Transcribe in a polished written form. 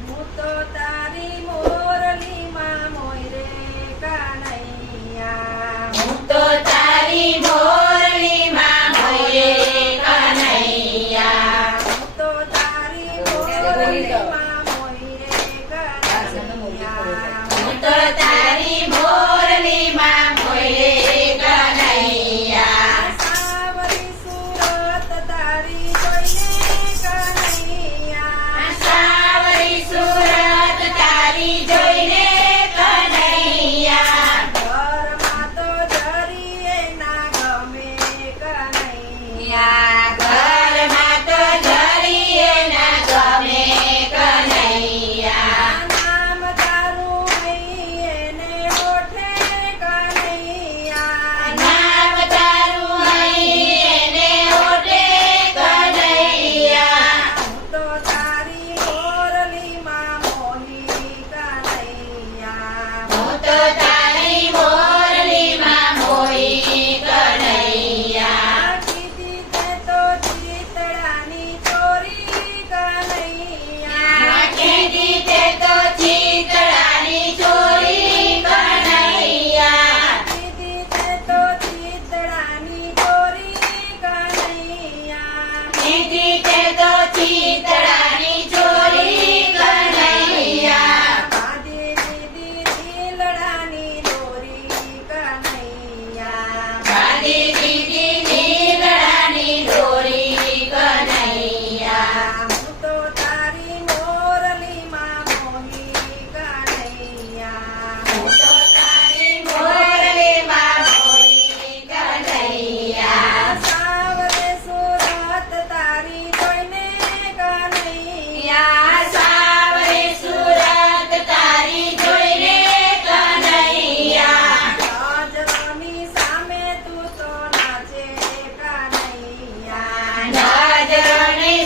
હું તો તારી મોરલીમાં મોયરે કનૈયા હું તો તારી મોરલીમાં મોયરે કનૈયા હું તો તારી મોરલીમાં મોયરે કનૈયા હું તો તારી મોરલીમાં મોયરે કનૈયા સાવરી સુરત તારી જોઈને કનૈયા સાવરી સુરત તારી જોઈને કનૈયા ઘરમાં તો જરીએ ના ગમે કનૈયા ઘરમાં તો જરીએ ના ગમે કનૈયા નામ તારું એને ઓઠે કનૈયા નામ તારું અહીં એને ઓઢે કનૈયા હું તો તારી મોરલીમાં મોહી કનૈયા હું તો તારી મોરલીમાં મોહી કનૈયા કીધી તે તો ચિતડાની ચોરી કનૈયા કીધી તે તો ચિતડાની ચોરી કનૈયા કીધી તે તો ચિતડાની ચોરી કનૈયા કીધી તે તો ચિતડાની ચોરી કનૈયા બાંધી દીધી દિલડાની દોરી કનૈયા બાંધી દીધી નીલડાની દોરી કનૈયા હું તો તારી મોરલીમાં મોહી કનૈયા હું તો તારી મોરલીમાં મોહી કનૈયા સાવરે સુરત તારી જોઈને કનૈયા સાવરે સુરત તારી જોઈને કનૈયા રાજવાની સામે તું તો નાચે કનૈયા નજરની